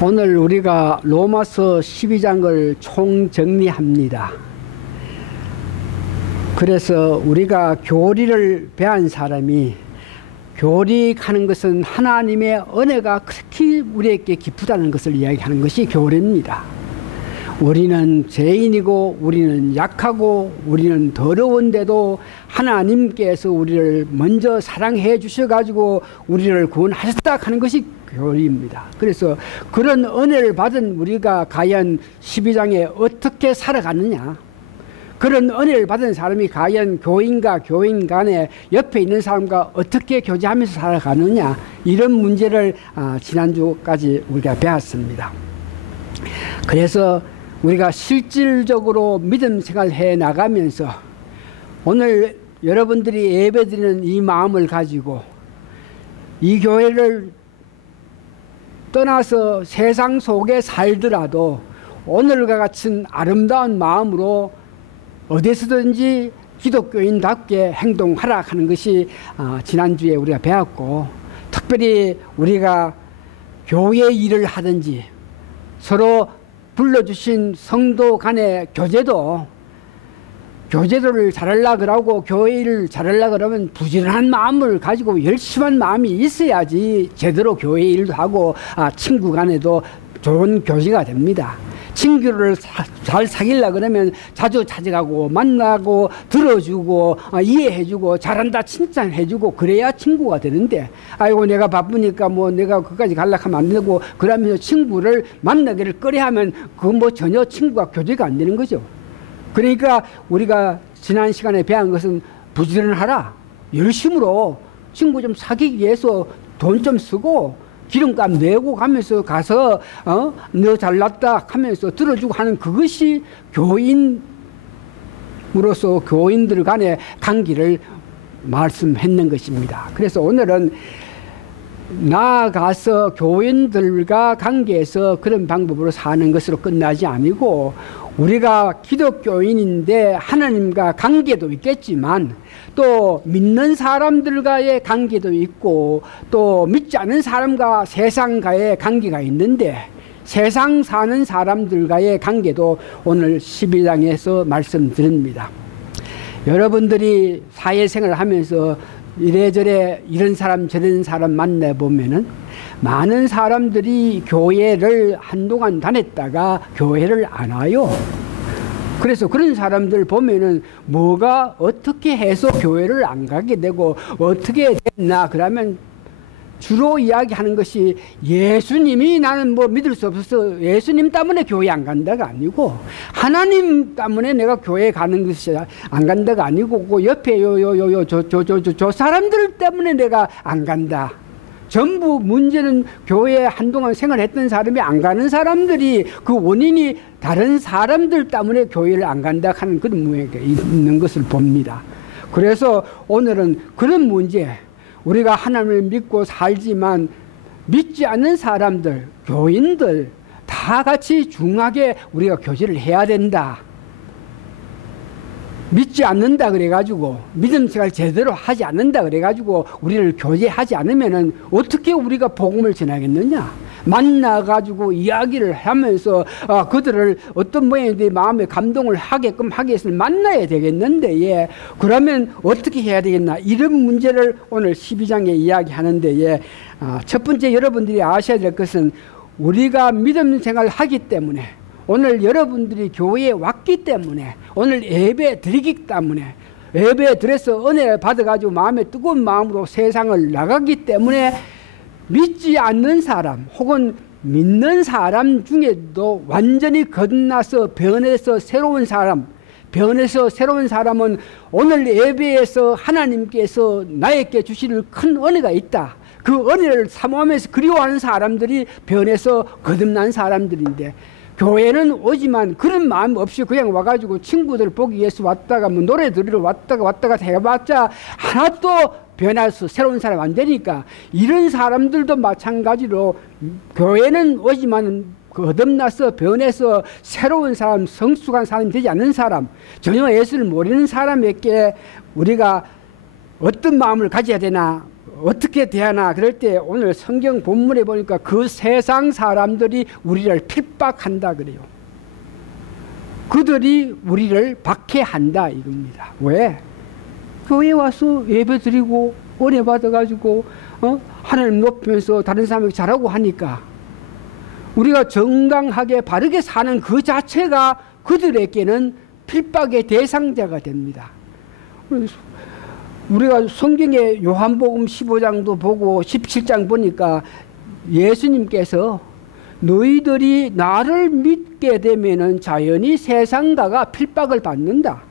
오늘 우리가 로마서 12장을 총정리합니다. 그래서 우리가 교리를 배운 사람이 교리하는 것은 하나님의 은혜가 그렇게 우리에게 기쁘다는 것을 이야기하는 것이 교리입니다. 우리는 죄인이고 우리는 약하고 우리는 더러운데도 하나님께서 우리를 먼저 사랑해 주셔가지고 우리를 구원하셨다 하는 것이 교리입니다. 그래서 그런 은혜를 받은 우리가 과연 12장에 어떻게 살아가느냐, 그런 은혜를 받은 사람이 과연 교인과 교인 간에 옆에 있는 사람과 어떻게 교제하면서 살아가느냐, 이런 문제를 지난주까지 우리가 배웠습니다. 그래서 우리가 실질적으로 믿음 생활을 해 나가면서 오늘 여러분들이 예배드리는 이 마음을 가지고 이 교회를 떠나서 세상 속에 살더라도 오늘과 같은 아름다운 마음으로 어디서든지 기독교인답게 행동하라 하는 것이 지난주에 우리가 배웠고, 특별히 우리가 교회 일을 하든지 서로 불러주신 성도 간의 교제도를 잘하려고 그러고 교회 일을 잘하려고 그러면 부지런한 마음을 가지고 열심한 마음이 있어야지 제대로 교회 일도 하고 친구 간에도 좋은 교제가 됩니다. 친구를 잘 사귀려고 그러면 자주 찾아가고 만나고 들어주고 이해해주고 잘한다 칭찬해주고 그래야 친구가 되는데, 아이고 내가 바쁘니까 뭐 내가 그까지 가려고 하면 안 되고 그러면서 친구를 만나기를 꺼려하면 그건 뭐 전혀 친구가 교제가 안 되는 거죠. 그러니까 우리가 지난 시간에 배운 것은 부지런하라, 열심으로 친구 좀 사귀기 위해서 돈 좀 쓰고 기름값 내고 가면서 가서 너 잘났다 하면서 들어주고 하는 그것이 교인으로서 교인들 간의 관계를 말씀했는 것입니다. 그래서 오늘은 나아가서 교인들과 관계에서 그런 방법으로 사는 것으로 끝나지 아니고, 우리가 기독교인인데 하나님과 관계도 있겠지만 또 믿는 사람들과의 관계도 있고 또 믿지 않는 사람과 세상과의 관계가 있는데, 세상 사는 사람들과의 관계도 오늘 12장에서 말씀드립니다. 여러분들이 사회생활을 하면서 이래저래 이런 사람 저런 사람 만나보면은 많은 사람들이 교회를 한동안 다녔다가 교회를 안 와요. 그래서 그런 사람들 보면은 뭐가 어떻게 해서 교회를 안 가게 되고 어떻게 됐나 그러면 주로 이야기하는 것이 예수님이 나는 뭐 믿을 수 없어서 예수님 때문에 교회 안 간다가 아니고, 하나님 때문에 내가 교회 가는 것이 안 간다가 아니고, 그 옆에 저 사람들 때문에 내가 안 간다. 전부 문제는 교회에 한동안 생활했던 사람이 안 가는 사람들이 그 원인이 다른 사람들 때문에 교회를 안 간다 하는 그런 문제가 있는 것을 봅니다. 그래서 오늘은 그런 문제, 우리가 하나님을 믿고 살지만 믿지 않는 사람들, 교인들 다 같이 중하게 우리가 교제를 해야 된다. 믿지 않는다 그래가지고 믿음 생활 제대로 하지 않는다 그래가지고 우리를 교제하지 않으면은 어떻게 우리가 복음을 전하겠느냐. 만나가지고 이야기를 하면서 그들을 어떤 모양인지 마음에 감동을 하게끔 하기 위해서 만나야 되겠는데, 예. 그러면 어떻게 해야 되겠나, 이런 문제를 오늘 12장에 이야기하는데, 예. 첫 번째 여러분들이 아셔야 될 것은 우리가 믿음 생활을 하기 때문에, 오늘 여러분들이 교회에 왔기 때문에, 오늘 예배 드리기 때문에, 예배 드려서 은혜를 받아가지고 마음에 뜨거운 마음으로 세상을 나가기 때문에 믿지 않는 사람 혹은 믿는 사람 중에도 완전히 거듭나서 변해서 새로운 사람, 변해서 새로운 사람은 오늘 예배에서 하나님께서 나에게 주실 큰 은혜가 있다. 그 은혜를 사모하면서 그리워하는 사람들이 변해서 거듭난 사람들인데, 교회는 오지만 그런 마음 없이 그냥 와가지고 친구들 보기 위해서 왔다가 뭐 노래 들으러 왔다가 해봤자 하나도 변해서 새로운 사람 안 되니까, 이런 사람들도 마찬가지로 교회는 오지만 거듭나서 변해서 새로운 사람, 성숙한 사람이 되지 않는 사람, 전혀 예수를 모르는 사람에게 우리가 어떤 마음을 가져야 되나, 어떻게 대하나, 그럴 때 오늘 성경 본문에 보니까 그 세상 사람들이 우리를 핍박한다 그래요. 그들이 우리를 박해한다 이겁니다. 왜? 교회에 와서 예배 드리고 은혜 받아가지고 하나님 높이면서 다른 사람에게 잘하고 하니까 우리가 정당하게 바르게 사는 그 자체가 그들에게는 핍박의 대상자가 됩니다. 우리가 성경에 요한복음 15장도 보고 17장 보니까 예수님께서 너희들이 나를 믿게 되면은 자연히 세상가가 필박을 받는다.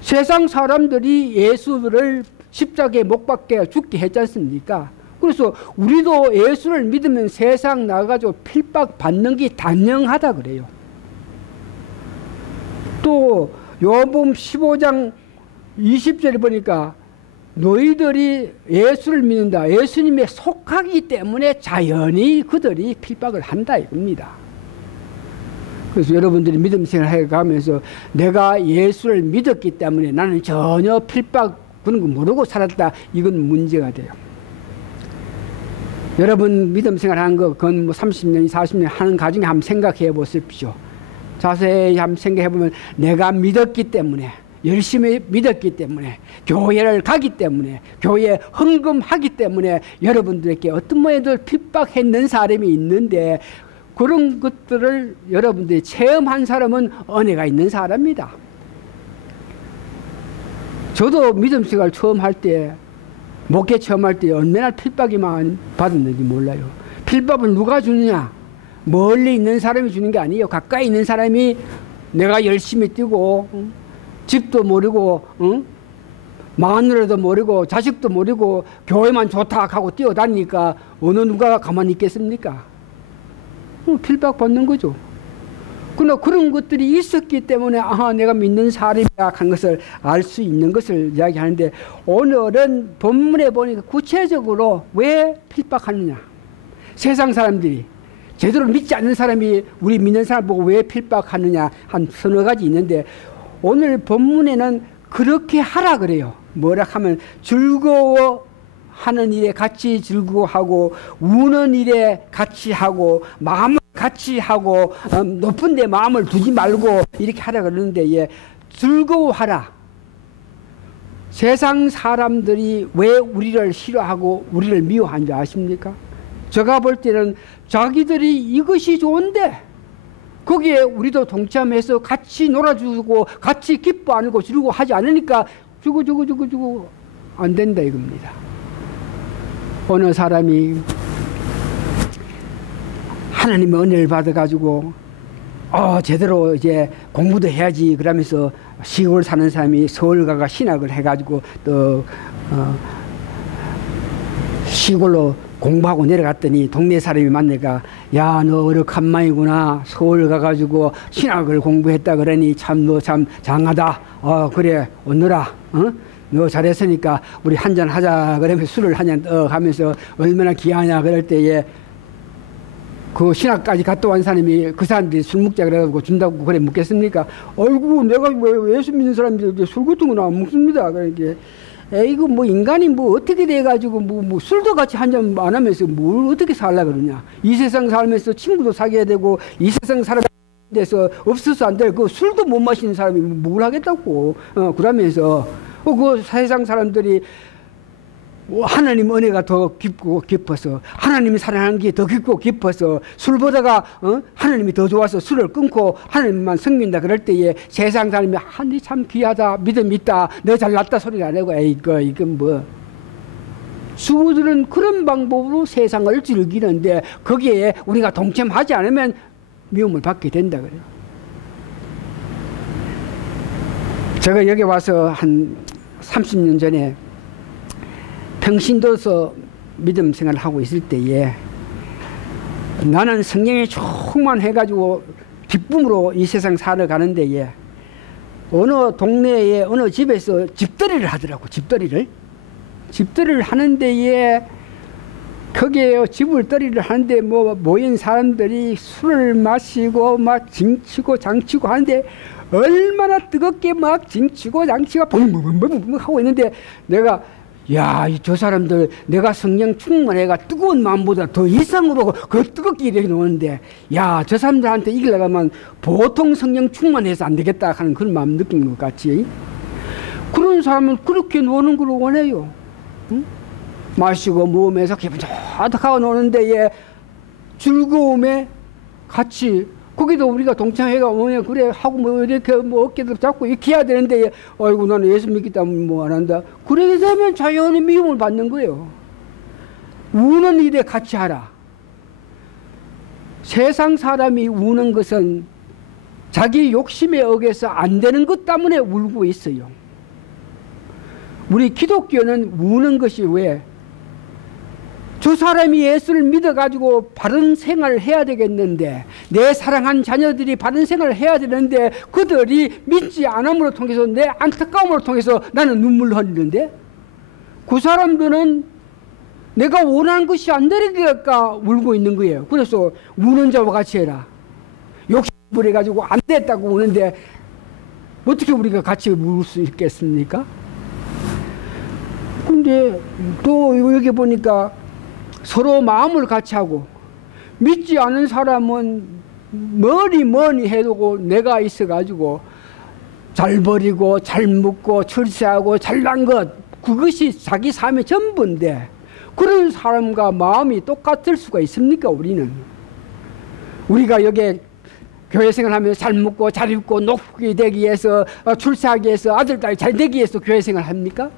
세상 사람들이 예수를 십자가에 못 박게 죽게 했지 않습니까? 그래서 우리도 예수를 믿으면 세상 나가지고 필박 받는 게 당연하다 그래요. 또 요한복음 15장 20절에 보니까 너희들이 예수를 믿는다. 예수님에 속하기 때문에 자연히 그들이 필박을 한다 이겁니다. 그래서 여러분들이 믿음 생활해 가면서 내가 예수를 믿었기 때문에 나는 전혀 필박 그런 거 모르고 살았다. 이건 문제가 돼요. 여러분 믿음 생활하는 거 그건 뭐 30년, 40년 하는 가중에 한번 생각해 보십시오. 자세히 한번 생각해 보면 내가 믿었기 때문에, 열심히 믿었기 때문에, 교회를 가기 때문에, 교회에 헌금하기 때문에 여러분들에게 어떤 모양들 핍박했는 사람이 있는데 그런 것들을 여러분들이 체험한 사람은 은혜가 있는 사람이다. 저도 믿음 생활 처음 할 때, 목회 처음 할 때 얼마나 핍박이만 받았는지 몰라요. 핍박을 누가 주느냐? 멀리 있는 사람이 주는 게 아니에요. 가까이 있는 사람이 내가 열심히 뛰고 집도 모르고 마누라도 모르고 자식도 모르고 교회만 좋다 하고 뛰어다니니까 어느 누가 가만히 있겠습니까? 필박 받는 거죠. 그러나 그런 것들이 있었기 때문에 내가 믿는 사람이다 한 것을 알 수 있는 것을 이야기하는데 오늘은 본문에 보니까 구체적으로 왜 필박하느냐. 세상 사람들이 제대로 믿지 않는 사람이 우리 믿는 사람 보고 왜 필박하느냐 한 서너 가지 있는데 오늘 본문에는 그렇게 하라 그래요. 뭐라 하면 즐거워하는 일에 같이 즐거워하고 우는 일에 같이 하고 마음을 같이 하고 높은 데 마음을 두지 말고 이렇게 하라 그러는데 즐거워하라. 세상 사람들이 왜 우리를 싫어하고 우리를 미워하는지 아십니까? 제가 볼 때는 자기들이 이것이 좋은데 거기에 우리도 동참해서 같이 놀아주고 같이 기뻐하고 주고 하지 않으니까 주고 안 된다 이겁니다. 어느 사람이 하나님의 은혜를 받아가지고 제대로 이제 공부도 해야지 그러면서 시골 사는 사람이 서울 가가 신학을 해가지고 또 시골로 공부하고 내려갔더니 동네 사람이 만나니까 야, 너 어력한마이구나. 서울 가가지고 신학을 공부했다 그러니 참 너 참 장하다. 그래 오너라. 너 잘했으니까 우리 한잔 하자. 그러면 술을 한잔 하면서 얼마나 귀하냐 그럴 때에 그 신학까지 갔다 온 사람이 그 사람들이 술 먹자 그래가지고 준다고 그래 묻겠습니까? 아이고 내가 왜 예수 믿는 사람들이 술 같은 거는 안 먹습니다. 그러니까 이거 뭐 인간이 뭐 어떻게 돼가지고 뭐 술도 같이 한잔 안 하면서 뭘 어떻게 살라 그러냐. 이 세상 살면서 친구도 사귀어야 되고 이 세상 살아가면서 없어서 안 돼. 그 술도 못 마시는 사람이 뭘 하겠다고. 그러면서 그 세상 사람들이 하나님 은혜가 더 깊고 깊어서 하나님이 사랑하는 게 더 깊고 깊어서 술보다가 하나님이 더 좋아서 술을 끊고 하나님만 섬긴다 그럴 때에 세상 사람이 니 참 귀하다 믿음 있다 너 잘났다 소리를 안 하고 이건 뭐 주부들은 그런 방법으로 세상을 즐기는데 거기에 우리가 동참하지 않으면 미움을 받게 된다 그래요. 제가 여기 와서 한 30년 전에 평신도서 믿음 생활을 하고 있을 때에 나는 성령에 충만해가지고 기쁨으로 이 세상 살아가는 데에 어느 동네에 어느 집에서 집들이를 하더라고. 집들이를 하는 데에 거기에 집을 떨이를 하는데 뭐 모인 사람들이 술을 마시고 막 징치고 장치고 하는데 얼마나 뜨겁게 막 징치고 장치고 붕붕붕붕 하고 있는데 내가 야, 저 사람들 내가 성령 충만해가 뜨거운 마음보다 더 이상으로 그 뜨겁게 이렇게 노는데 야, 저 사람들한테 이기려고 하면 보통 성령 충만해서 안 되겠다 하는 그런 마음 느낀 것 같지. 그런 사람은 그렇게 노는 걸 원해요. 응? 마시고 모으면서 기분 좋다고 노는데 예, 즐거움에 같이 거기도 우리가 동창회가 오면 그래 하고 뭐 이렇게 뭐 어깨도 잡고 이렇게 해야 되는데 아이고 나는 예수 믿기 때문에 뭐 안 한다. 그러게 되면 자연히 미움을 받는 거예요. 우는 일에 같이 하라. 세상 사람이 우는 것은 자기 욕심에 어겨서 안 되는 것 때문에 울고 있어요. 우리 기독교는 우는 것이 왜? 저 사람이 예수를 믿어가지고 바른 생활을 해야 되겠는데 내 사랑한 자녀들이 바른 생활을 해야 되는데 그들이 믿지 않음으로 통해서 내 안타까움으로 통해서 나는 눈물을 흘리는데 그 사람들은 내가 원하는 것이 안 되니까 울고 있는 거예요. 그래서 우는 자와 같이 해라. 욕심 부려가지고 안 됐다고 우는데 어떻게 우리가 같이 울 수 있겠습니까? 근데 또 여기 보니까 서로 마음을 같이 하고 믿지 않은 사람은 뭐니 해두고 내가 있어가지고 잘 버리고 잘 묻고 철새하고 잘난 것 그것이 자기 삶의 전부인데 그런 사람과 마음이 똑같을 수가 있습니까? 우리가 여기 교회 생활하면서 잘 먹고 잘 입고 높게 되기 위해서 출세하기 위해서 아들 딸이 잘 되기 위해서 교회 생활 합니까?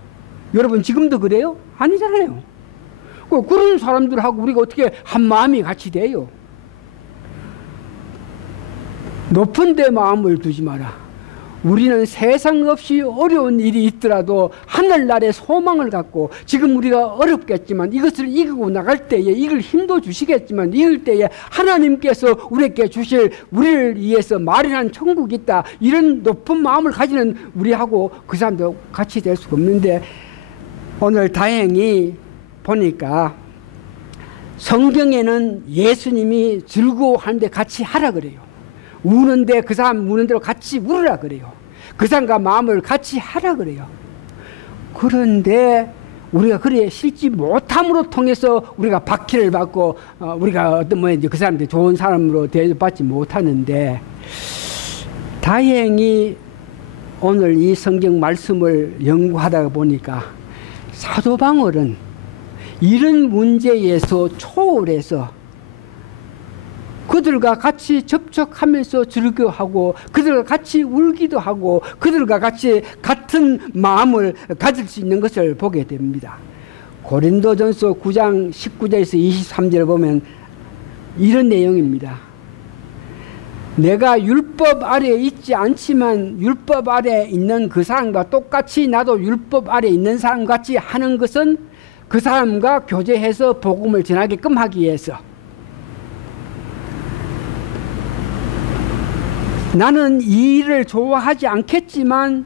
여러분 지금도 그래요? 아니잖아요. 그런 사람들하고 우리가 어떻게 한 마음이 같이 돼요? 높은 데 마음을 두지 마라. 우리는 세상 없이 어려운 일이 있더라도 하늘나라의 소망을 갖고 지금 우리가 어렵겠지만 이것을 이기고 나갈 때에 이길 힘도 주시겠지만 이길 때에 하나님께서 우리에게 주실 우리를 위해서 마련한 천국이 있다. 이런 높은 마음을 가지는 우리하고 그 사람도 같이 될 수가 없는데 오늘 다행히 보니까 성경에는 예수님이 즐거워하는데 같이 하라 그래요. 우는데 그 사람 우는 대로 같이 울으라 그래요. 그 사람과 마음을 같이 하라 그래요. 그런데 우리가 그래 실지 못함으로 통해서 우리가 박해를 받고 우리가 어떤 모양인지 그 사람들 좋은 사람으로 대접받지 못하는데 다행히 오늘 이 성경 말씀을 연구하다 보니까 사도 바울은 이런 문제에서 초월해서 그들과 같이 접촉하면서 즐거워하고 그들과 같이 울기도 하고 그들과 같이 같은 마음을 가질 수 있는 것을 보게 됩니다. 고린도전서 9장 19절에서 23절을 보면 이런 내용입니다. 내가 율법 아래에 있지 않지만 율법 아래에 있는 그 사람과 똑같이 나도 율법 아래에 있는 사람같이 하는 것은 그 사람과 교제해서 복음을 전하게끔 하기 위해서 나는 이 일을 좋아하지 않겠지만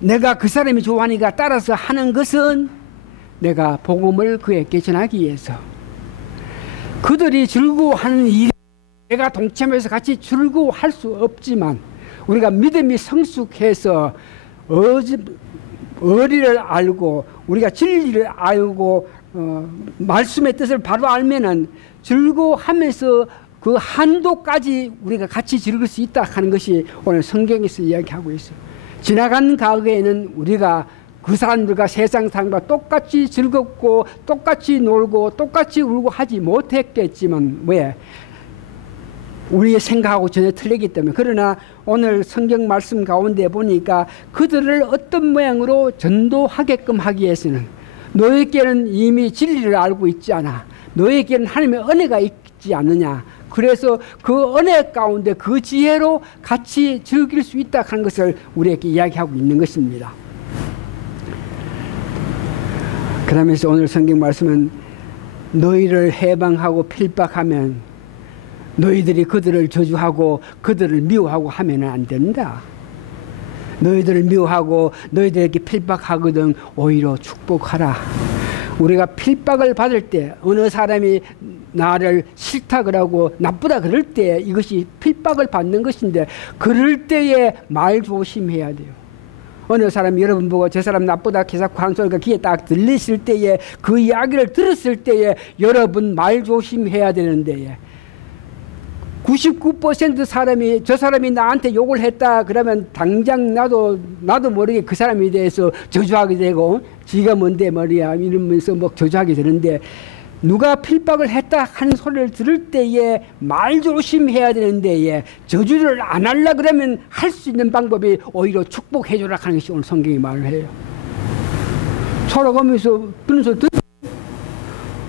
내가 그 사람이 좋아하니까 따라서 하는 것은 내가 복음을 그에게 전하기 위해서 그들이 즐거워하는 일 내가 동참해서 같이 즐거워할 수 없지만 우리가 믿음이 성숙해서 어리를 알고 우리가 진리를 알고 말씀의 뜻을 바로 알면은 즐거워하면서 그 한도까지 우리가 같이 즐길 수 있다 하는 것이 오늘 성경에서 이야기하고 있어요. 지나간 과거에는 우리가 그 사람들과 세상 사람과 똑같이 즐겁고 똑같이 놀고 똑같이 울고 하지 못했겠지만 왜? 우리의 생각하고 전혀 틀리기 때문에. 그러나 오늘 성경 말씀 가운데 보니까 그들을 어떤 모양으로 전도하게끔 하기 위해서는 너에게는 이미 진리를 알고 있지 않아. 너에게는 하나님의 은혜가 있지 않느냐. 그래서 그 은혜 가운데 그 지혜로 같이 즐길 수 있다 하는 것을 우리에게 이야기하고 있는 것입니다. 그러면서 오늘 성경 말씀은 너희를 해방하고 필박하면 너희들이 그들을 저주하고 그들을 미워하고 하면 안 된다. 너희들을 미워하고 너희들에게 필박하거든 오히려 축복하라. 우리가 필박을 받을 때 어느 사람이 나를 싫다 그러고 나쁘다 그럴 때 이것이 필박을 받는 것인데 그럴 때에 말 조심해야 돼요. 어느 사람이 여러분 보고 저 사람 나쁘다 개사코 하는 소리가 귀에 딱 들리실 때에 그 이야기를 들었을 때에 여러분 말 조심해야 되는데 99% 사람이 저 사람이 나한테 욕을 했다 그러면 당장 나도 모르게 그 사람에 대해서 저주하게 되고 지가 뭔데 말이야 이러면서 뭐 저주하게 되는데 누가 필박을 했다 하는 소리를 들을 때에 말 조심해야 되는데 저주를 안 하려 그러면 할 수 있는 방법이 오히려 축복해 주라 하는 것이 오늘 성경이 말을 해요. 살아가면서 그런 소리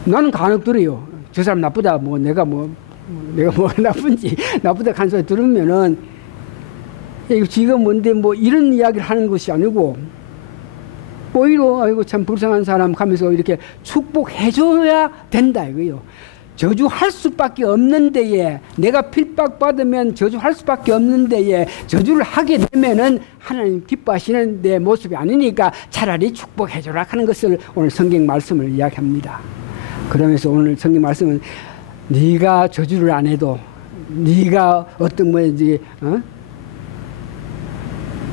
나는 간혹 들어요. 저 사람 나쁘다 내가 뭐 나쁜지 나쁘다 하는 소리 들으면은 이거 지가 뭔데 뭐 이런 이야기를 하는 것이 아니고 오히려 아이고 참 불쌍한 사람 하면서 이렇게 축복해줘야 된다 이거요. 저주할 수밖에 없는 데에 내가 핍박받으면 저주할 수밖에 없는 데에 저주를 하게 되면은 하나님 기뻐하시는 내 모습이 아니니까 차라리 축복해줘라 하는 것을 오늘 성경 말씀을 이야기합니다. 그러면서 오늘 성경 말씀은 네가 저주를 안 해도 네가 어떤 뭐지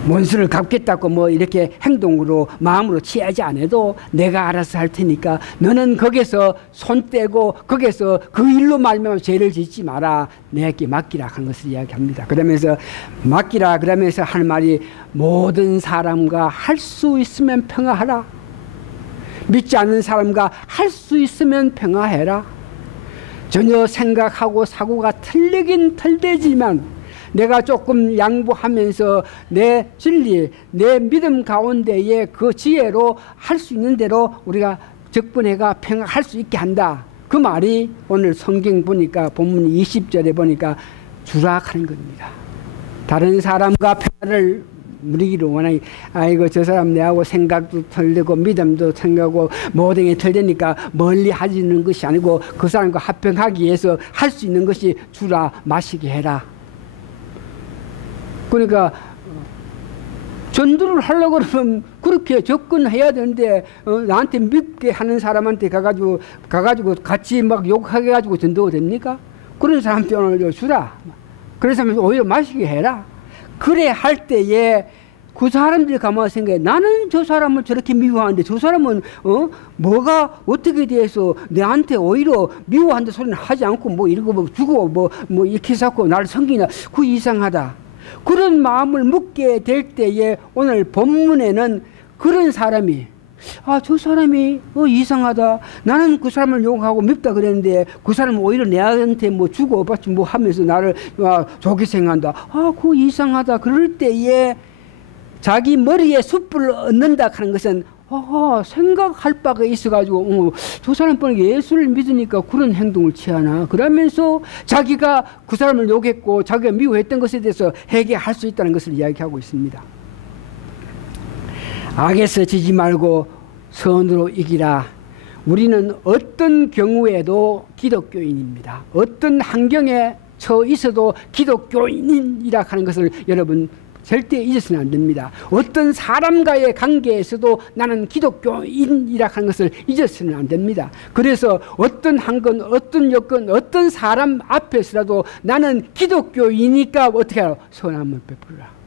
원수를 갚겠다고 뭐 이렇게 행동으로 마음으로 취하지 않아도 내가 알아서 할 테니까 너는 거기서 손 떼고 거기서 그 일로 말미암아 죄를 짓지 마라 내게 맡기라 하는 것을 이야기합니다. 그러면서 맡기라 그러면서 할 말이 모든 사람과 할 수 있으면 평화하라. 믿지 않는 사람과 할 수 있으면 평화해라. 전혀 생각하고 사고가 틀리긴 틀리지만 내가 조금 양보하면서 내 진리, 내 믿음 가운데에 그 지혜로 할 수 있는 대로 우리가 적분해가 평화할 수 있게 한다. 그 말이 오늘 성경 보니까 본문 20절에 보니까 주락하는 겁니다. 다른 사람과 평화를 누리기를 원하니 아이고 저 사람 내하고 생각도 틀리고 믿음도 틀리고 모든 게 틀리니까 멀리 하지는 것이 아니고 그 사람과 합평하기 위해서 할 수 있는 것이 주라 마시게 해라. 그러니까 전도를 하려고 그러면 그렇게 접근해야 되는데 나한테 믿게 하는 사람한테 가가지고 같이 막 욕하게 가지고 전도가 됩니까? 그런 사람한테 오늘 주라. 그런 사람한테 오히려 마시게 해라. 그래 할 때에 그 사람들이 가만히 생각해. 나는 저 사람을 저렇게 미워하는데 저 사람은 뭐가 어떻게 돼서 내한테 오히려 미워한다 소리는 하지 않고 뭐 이러고 뭐 주고 뭐 이렇게 해서 나를 섬기나 그 이상하다. 그런 마음을 묻게 될 때에 오늘 본문에는 그런 사람이 저 사람이 이상하다. 나는 그 사람을 욕하고 밉다 그랬는데 그 사람은 오히려 내한테 뭐 주고 받지 뭐 하면서 나를 좋게 생각한다. 그거 이상하다. 그럴 때에 자기 머리에 숯불을 얻는다 하는 것은 생각할 바가 있어가지고 저 사람은 예수를 믿으니까 그런 행동을 취하나 그러면서 자기가 그 사람을 욕했고 자기가 미워했던 것에 대해서 회개할 수 있다는 것을 이야기하고 있습니다. 악에서 지지 말고 선으로 이기라. 우리는 어떤 경우에도 기독교인입니다. 어떤 환경에 처 있어도 기독교인이라 하는 것을 여러분 절대 잊어서는 안 됩니다. 어떤 사람과의 관계에서도 나는 기독교인이라 하는 것을 잊어서는 안 됩니다. 그래서 어떤 한건, 어떤 여건, 어떤 사람 앞에서라도 나는 기독교이니까 어떻게 하라? 선함을 베풀라.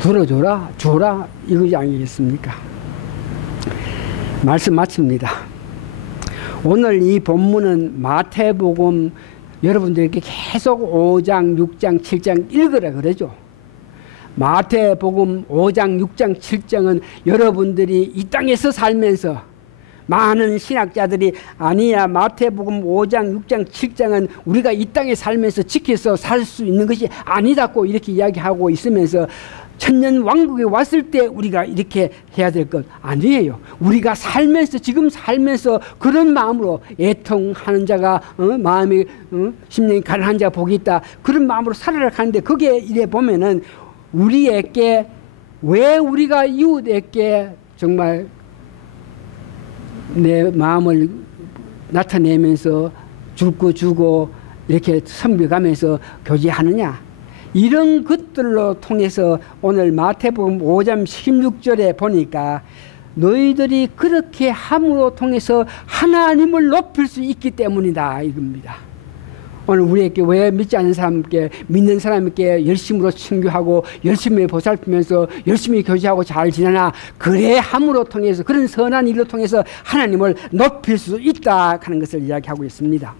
들어줘라, 줘라, 이거지 아니겠습니까? 말씀 마칩니다. 오늘 이 본문은 마태복음 여러분들에게 계속 5장, 6장, 7장 읽으라 그러죠. 마태복음 5장, 6장, 7장은 여러분들이 이 땅에서 살면서 많은 신학자들이 아니야 마태복음 5장, 6장, 7장은 우리가 이 땅에 살면서 지켜서 살 수 있는 것이 아니다고 이렇게 이야기하고 있으면서 천년 왕국에 왔을 때 우리가 이렇게 해야 될 것 아니에요. 우리가 살면서 지금 살면서 그런 마음으로 애통하는 자가 마음이 심령이 가난한 자가 복이 있다. 그런 마음으로 살아라 하는데 거기에 이래 보면은 우리에게 왜 우리가 이웃에게 정말 내 마음을 나타내면서 줄 거 주고 이렇게 섬겨가면서 교제하느냐. 이런 것들로 통해서 오늘 마태복음 5장 16절에 보니까 너희들이 그렇게 함으로 통해서 하나님을 높일 수 있기 때문이다 이겁니다. 오늘 우리에게 왜 믿지 않는 사람께 믿는 사람에게 열심으로 친교하고 열심히 보살피면서 열심히 교제하고 잘 지내나 그래 함으로 통해서 그런 선한 일로 통해서 하나님을 높일 수 있다 하는 것을 이야기하고 있습니다.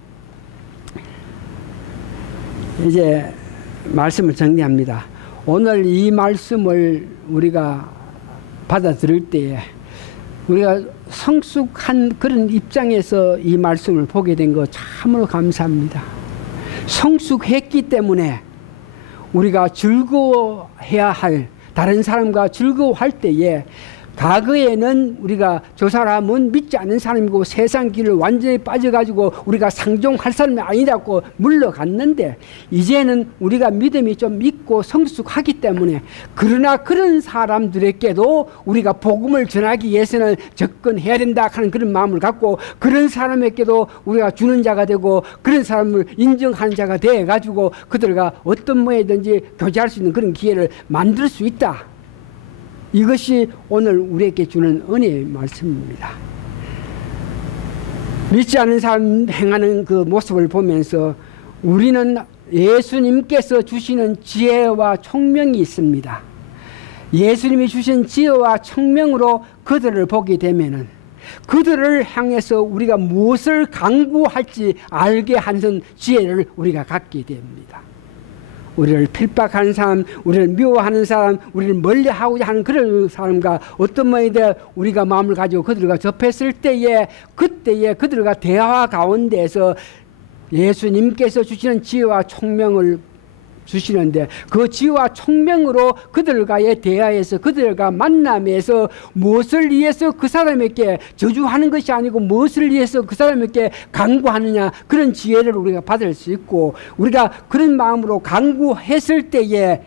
이제 말씀을 정리합니다. 오늘 이 말씀을 우리가 받아들일 때에 우리가 성숙한 그런 입장에서 이 말씀을 보게 된 거 참으로 감사합니다. 성숙했기 때문에 우리가 즐거워해야 할, 다른 사람과 즐거워할 때에, 과거에는 우리가 저 사람은 믿지 않는 사람이고 세상 길을 완전히 빠져가지고 우리가 상종할 사람이 아니라고 물러갔는데, 이제는 우리가 믿음이 좀 있고 성숙하기 때문에, 그러나 그런 사람들에게도 우리가 복음을 전하기 위해서는 접근해야 된다 하는 그런 마음을 갖고, 그런 사람에게도 우리가 주는 자가 되고 그런 사람을 인정하는 자가 돼가지고 그들과 어떤 모양이든지 교제할 수 있는 그런 기회를 만들 수 있다. 이것이 오늘 우리에게 주는 은혜의 말씀입니다. 믿지 않는 사람 행하는 그 모습을 보면서 우리는 예수님께서 주시는 지혜와 총명이 있습니다. 예수님이 주신 지혜와 총명으로 그들을 보게 되면은 그들을 향해서 우리가 무엇을 강구할지 알게 하는 지혜를 우리가 갖게 됩니다. 우리를 필박하는 사람, 우리를 미워하는 사람, 우리를 멀리하고자 하는 그런 사람과 어떤 모양이든 우리가 마음을 가지고 그들과 접했을 때에, 그때에 그들과 대화 가운데에서 예수님께서 주시는 지혜와 총명을 주시는데, 그 지혜와 총명으로 그들과의 대화에서, 그들과 만남에서 무엇을 위해서 그 사람에게 저주하는 것이 아니고 무엇을 위해서 그 사람에게 강구하느냐, 그런 지혜를 우리가 받을 수 있고, 우리가 그런 마음으로 강구했을 때에,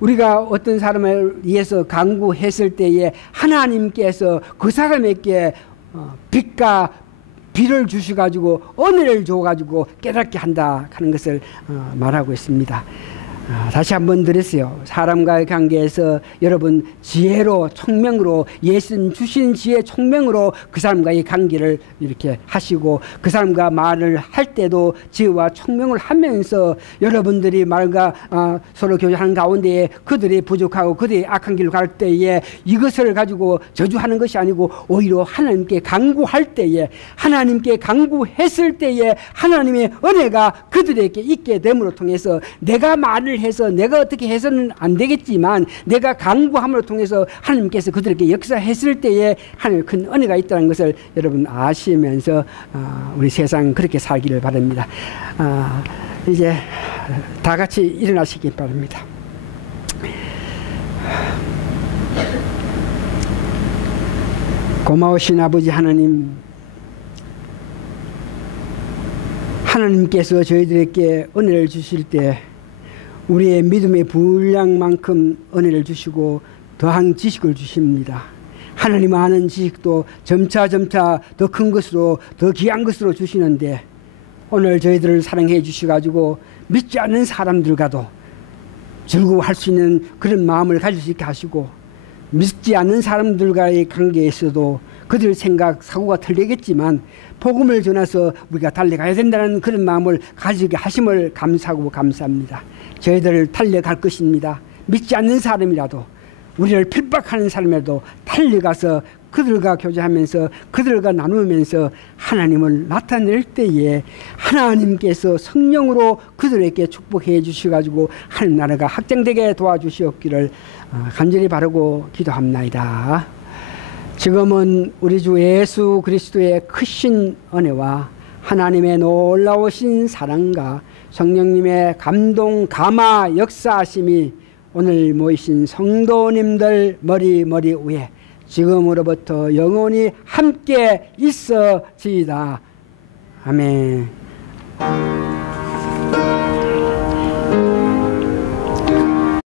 우리가 어떤 사람을 위해서 강구했을 때에 하나님께서 그 사람에게 빛과 비를 주셔가지고 은혜를 줘가지고 깨닫게 한다 하는 것을 말하고 있습니다. 다시 한번 드렸어요. 사람과의 관계에서 여러분 지혜로, 총명으로, 예수님 주신 지혜 총명으로 그 사람과의 관계를 이렇게 하시고, 그 사람과 말을 할 때도 지혜와 총명을 하면서 여러분들이 말과 서로 교제하는 가운데에 그들이 부족하고 그들이 악한 길을 갈 때에 이것을 가지고 저주하는 것이 아니고 오히려 하나님께 간구할 때에, 하나님께 간구했을 때에 하나님의 은혜가 그들에게 있게 됨으로 통해서, 내가 말을 해서 내가 어떻게 해서는 안 되겠지만 내가 간구함으로 통해서 하나님께서 그들에게 역사했을 때에 하나님의 큰 은혜가 있다는 것을 여러분 아시면서 우리 세상 그렇게 살기를 바랍니다. 이제 다 같이 일어나시기 바랍니다. 고마우신 아버지 하나님, 하나님께서 저희들에게 은혜를 주실 때 우리의 믿음의 분량만큼 은혜를 주시고 더한 지식을 주십니다. 하나님 아는 지식도 점차 더 큰 것으로, 더 귀한 것으로 주시는데, 오늘 저희들을 사랑해 주셔가지고 믿지 않는 사람들과도 즐거워할 수 있는 그런 마음을 가질 수 있게 하시고, 믿지 않는 사람들과의 관계에서도 그들 생각, 사고가 틀리겠지만 복음을 전해서 우리가 달려가야 된다는 그런 마음을 가지게 하심을 감사하고 감사합니다. 저희들을 달려갈 것입니다. 믿지 않는 사람이라도, 우리를 핍박하는 사람이라도 달려가서 그들과 교제하면서 그들과 나누면서 하나님을 나타낼 때에 하나님께서 성령으로 그들에게 축복해 주셔가지고 하나님 나라가 확장되게 도와주시옵기를 간절히 바라고 기도합나이다. 지금은 우리 주 예수 그리스도의 크신 은혜와 하나님의 놀라우신 사랑과 성령님의 감동, 감화, 역사하심이 오늘 모이신 성도님들 머리 위에 지금으로부터 영원히 함께 있어지이다. 아멘.